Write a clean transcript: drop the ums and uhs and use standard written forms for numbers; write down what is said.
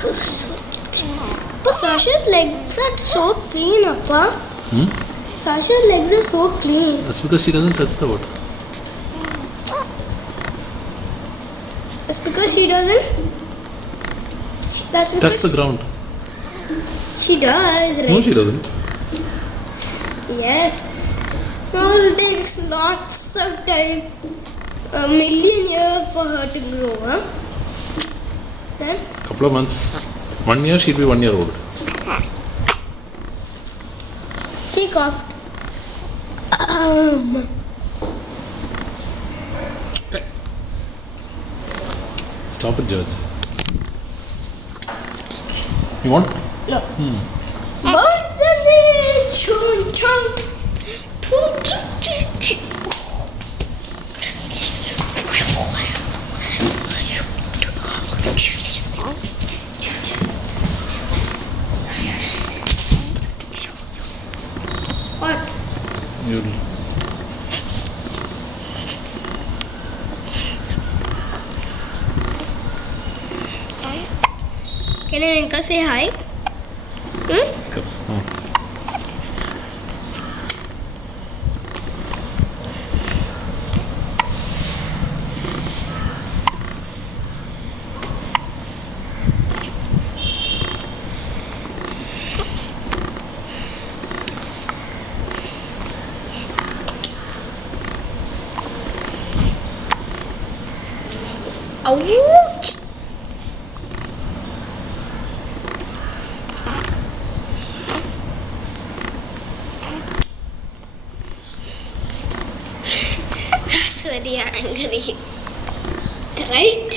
But Sasha's legs are so clean, Appa. Sasha's legs are so clean. That's because she doesn't touch the water. It's because she doesn't. That's because Touch the ground. She does, right? No, she doesn't. Yes. No, it takes lots of time. A million years for her to grow, huh? Then? Couple of months. 1 year, she'll be 1 year old. Take off. Stop it, George. You want? No. But the chun chun. What? You'll... Can Anka say hi? Hiccups. Oh. Ouch! That's very angry, right?